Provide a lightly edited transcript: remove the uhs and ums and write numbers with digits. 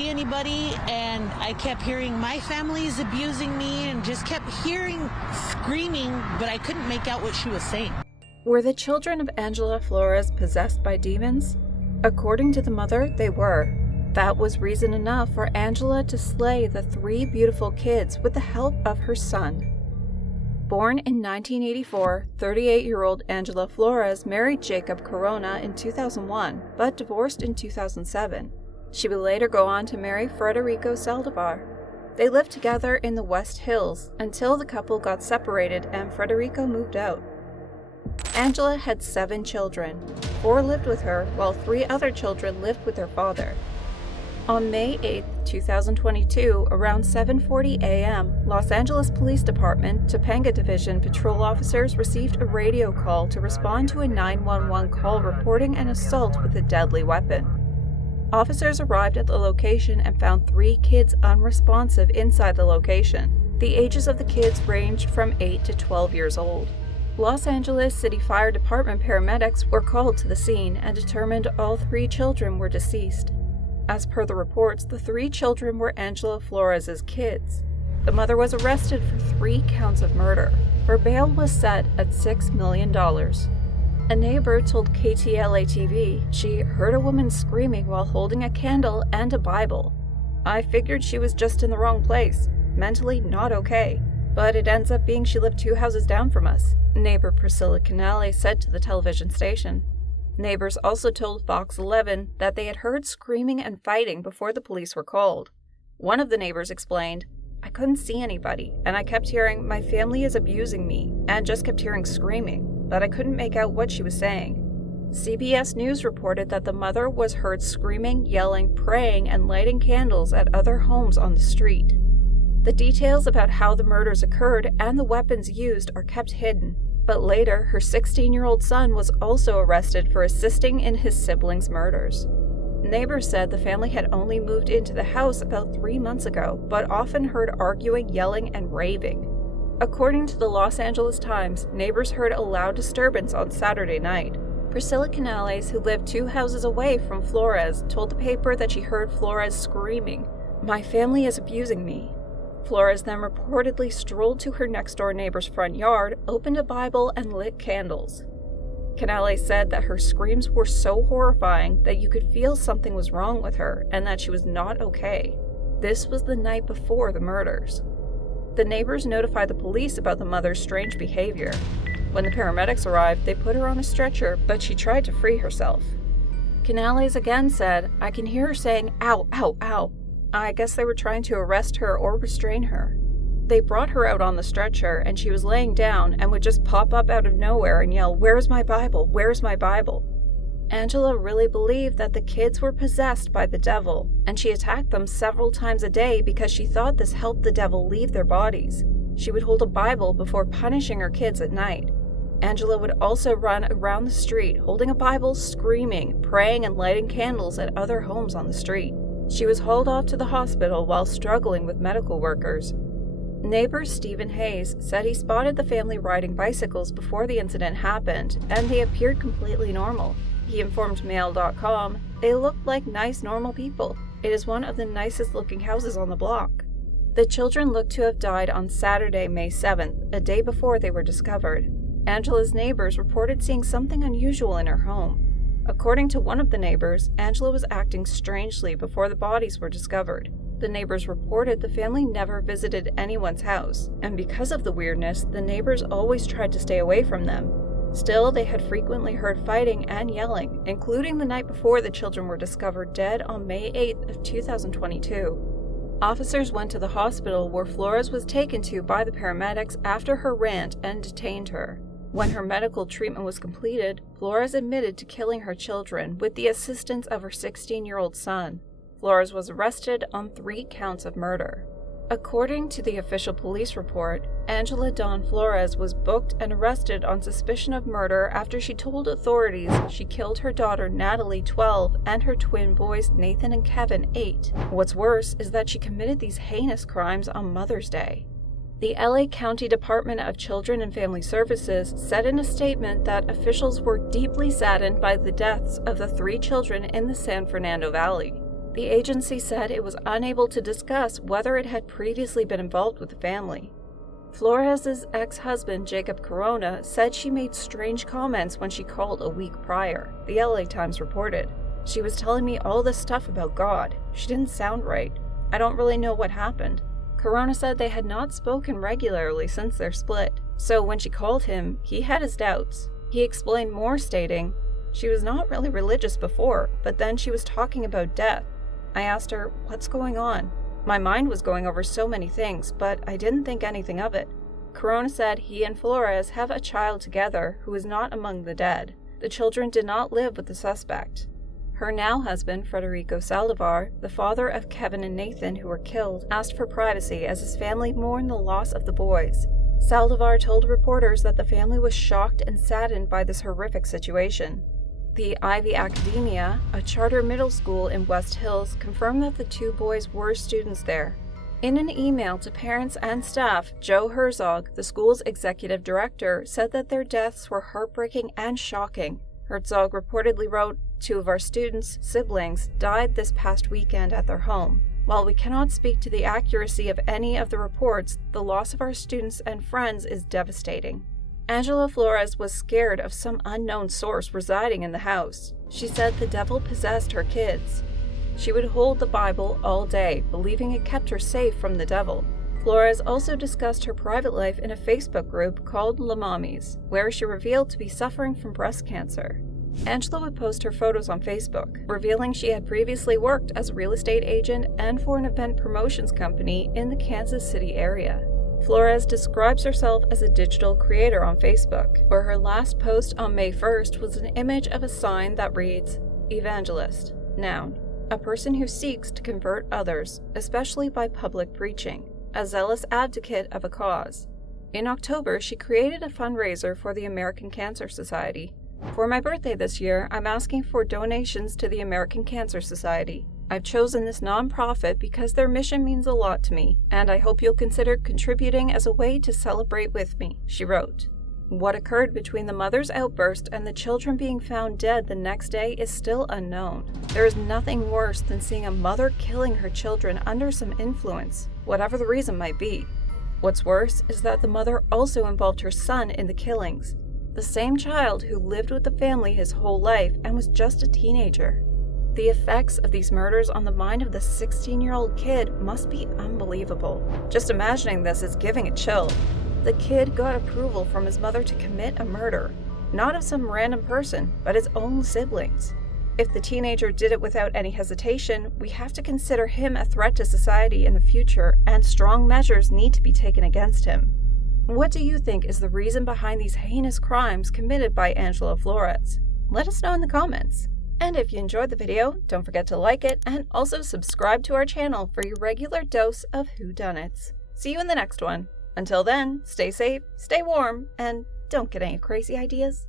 see anybody, and I kept hearing my family's abusing me and just kept hearing screaming, but I couldn't make out what she was saying. Were the children of Angela Flores possessed by demons? According to the mother, they were. That was reason enough for Angela to slay the 3 beautiful kids with the help of her son. Born in 1984, 38-year-old Angela Flores married Jacob Corona in 2001, but divorced in 2007. She would later go on to marry Federico Saldivar. They lived together in the West Hills until the couple got separated and Federico moved out. Angela had 7 children. 4 lived with her, while 3 other children lived with their father. On May 8, 2022, around 7:40 a.m., Los Angeles Police Department Topanga Division patrol officers received a radio call to respond to a 911 call reporting an assault with a deadly weapon. Officers arrived at the location and found 3 kids unresponsive inside the location. The ages of the kids ranged from 8 to 12 years old. Los Angeles City Fire Department paramedics were called to the scene and determined all 3 children were deceased. As per the reports, the 3 children were Angela Flores' kids. The mother was arrested for 3 counts of murder. Her bail was set at $6 million. A neighbor told KTLA-TV she heard a woman screaming while holding a candle and a Bible. I figured she was just in the wrong place, mentally not okay, but it ends up being she lived 2 houses down from us, neighbor Priscilla Canale said to the television station. Neighbors also told Fox 11 that they had heard screaming and fighting before the police were called. One of the neighbors explained, "I couldn't see anybody, and I kept hearing, 'My family is abusing me,' and just kept hearing screaming, but I couldn't make out what she was saying." CBS News reported that the mother was heard screaming, yelling, praying, and lighting candles at other homes on the street. The details about how the murders occurred and the weapons used are kept hidden. But later, her 16-year-old son was also arrested for assisting in his siblings' murders. Neighbors said the family had only moved into the house about 3 months ago, but often heard arguing, yelling, and raving. According to the Los Angeles Times, neighbors heard a loud disturbance on Saturday night. Priscilla Canales, who lived 2 houses away from Flores, told the paper that she heard Flores screaming, "My family is abusing me." Flores then reportedly strolled to her next-door neighbor's front yard, opened a Bible, and lit candles. Canales said that her screams were so horrifying that you could feel something was wrong with her and that she was not okay. This was the night before the murders. The neighbors notified the police about the mother's strange behavior. When the paramedics arrived, they put her on a stretcher, but she tried to free herself. Canales again said, "I can hear her saying, 'Ow, ow, ow.' I guess they were trying to arrest her or restrain her." They brought her out on the stretcher, and she was laying down and would just pop up out of nowhere and yell, "Where's my Bible? Where's my Bible?" Angela really believed that the kids were possessed by the devil, and she attacked them several times a day because she thought this helped the devil leave their bodies. She would hold a Bible before punishing her kids at night. Angela would also run around the street holding a Bible, screaming, praying, and lighting candles at other homes on the street. She was hauled off to the hospital while struggling with medical workers. Neighbor Stephen Hayes said he spotted the family riding bicycles before the incident happened, and they appeared completely normal. He informed Mail.com, "They looked like nice, normal people. It is one of the nicest looking houses on the block." The children looked to have died on Saturday, May 7th, a day before they were discovered. Angela's neighbors reported seeing something unusual in her home. According to one of the neighbors, Angela was acting strangely before the bodies were discovered. The neighbors reported the family never visited anyone's house, and because of the weirdness, the neighbors always tried to stay away from them. Still, they had frequently heard fighting and yelling, including the night before the children were discovered dead on May 8th of 2022. Officers went to the hospital where Flores was taken to by the paramedics after her rant and detained her. When her medical treatment was completed, Flores admitted to killing her children with the assistance of her 16-year-old son. Flores was arrested on 3 counts of murder. According to the official police report, Angela Dawn Flores was booked and arrested on suspicion of murder after she told authorities she killed her daughter Natalie, 12, and her twin boys Nathan and Kevin, 8. What's worse is that she committed these heinous crimes on Mother's Day. The LA County Department of Children and Family Services said in a statement that officials were deeply saddened by the deaths of the 3 children in the San Fernando Valley. The agency said it was unable to discuss whether it had previously been involved with the family. Flores' ex-husband, Jacob Corona, said she made strange comments when she called a week prior, the LA Times reported. She was telling me all this stuff about God. She didn't sound right. I don't really know what happened. Corona said they had not spoken regularly since their split, so when she called him, he had his doubts. He explained more, stating, "She was not really religious before, but then she was talking about death. I asked her, what's going on? My mind was going over so many things, but I didn't think anything of it." Corona said he and Flores have a child together who is not among the dead. The children did not live with the suspect. Her now husband, Federico Saldivar, the father of Kevin and Nathan who were killed, asked for privacy as his family mourned the loss of the boys. Saldivar told reporters that the family was shocked and saddened by this horrific situation. The Ivy Academia, a charter middle school in West Hills, confirmed that the two boys were students there. In an email to parents and staff, Joe Herzog, the school's executive director, said that their deaths were heartbreaking and shocking. Herzog reportedly wrote, "Two of our students' siblings died this past weekend at their home. While we cannot speak to the accuracy of any of the reports, the loss of our students and friends is devastating." Angela Flores was scared of some unknown source residing in the house. She said the devil possessed her kids. She would hold the Bible all day, believing it kept her safe from the devil. Flores also discussed her private life in a Facebook group called La Mommies, where she revealed to be suffering from breast cancer. Angela would post her photos on Facebook, revealing she had previously worked as a real estate agent and for an event promotions company in the Kansas City area. Flores describes herself as a digital creator on Facebook, where her last post on May 1st was an image of a sign that reads, "Evangelist, noun, a person who seeks to convert others, especially by public preaching, a zealous advocate of a cause." In October, she created a fundraiser for the American Cancer Society. "For my birthday this year, I'm asking for donations to the American Cancer Society. I've chosen this nonprofit because their mission means a lot to me, and I hope you'll consider contributing as a way to celebrate with me," she wrote. What occurred between the mother's outburst and the children being found dead the next day is still unknown. There is nothing worse than seeing a mother killing her children under some influence, whatever the reason might be. What's worse is that the mother also involved her son in the killings, the same child who lived with the family his whole life and was just a teenager. The effects of these murders on the mind of the 16-year-old kid must be unbelievable. Just imagining this is giving a chill. The kid got approval from his mother to commit a murder, not of some random person, but his own siblings. If the teenager did it without any hesitation, we have to consider him a threat to society in the future, and strong measures need to be taken against him. What do you think is the reason behind these heinous crimes committed by Angela Flores? Let us know in the comments. And if you enjoyed the video, don't forget to like it and also subscribe to our channel for your regular dose of whodunits. See you in the next one. Until then, stay safe, stay warm, and don't get any crazy ideas.